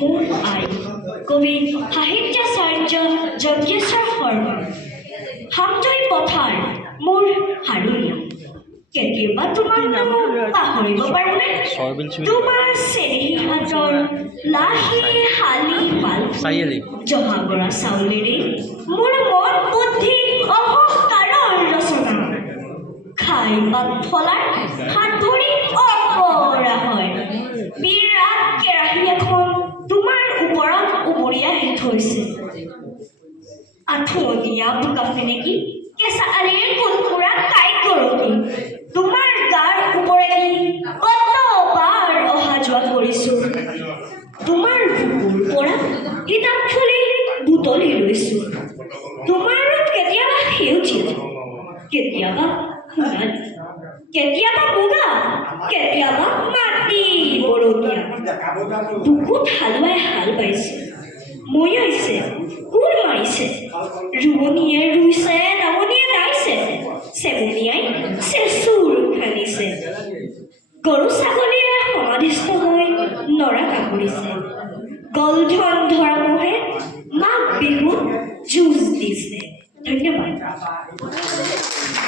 মোৰ আই কবি সাহিত্যাচাৰ্য যজ্ঞেশ্বৰ শৰ্মা হামজৈ পথাৰ মোৰ হাৰুণীয়া কেতিয়াবা তোমাক পাহৰিব পাৰোঁনে তোমাৰ চেনেহী হাতৰ লাহি শালি পালফুল জহা বৰা চাউলেৰে মোৰ মন বুদ্ধি অহংকাৰৰ ৰচনা খাই পাত ফলাৰ হাত ভৰি অপৰা হয় বিৰাট কেৰাহী এখন তোমাৰ ওপৰত উমৰিয়াই থৈছে আঠুৱনীয়া বোকা ফেনেকি কেঁচা আলিৰে কুলকুৰা কাই গৰকি তোমাৰ গাৰ ওপৰেদি কতবাৰ অহা যোৱা কৰিছোঁ তোমাৰ বুকুৰ পৰা কিতাপ খুলি বুটলি লৈছোঁ তোমাৰ ৰূপ কেতিয়াবা সেউজীয়া কেতিয়াবা সোণালী কেতিয়াবা মুগা কেতিয়াবা মাটি বৰতীয়া বুকুত হালোৱাই হাল বাইছে মৈয়াইছে কোৰ মাৰিছে ৰোৱনীয়ে ৰুইছে দাৱনীয়ে দাইছে চেমনীয়াই চেচুৰ খান্দিছে গৰু ছাগলী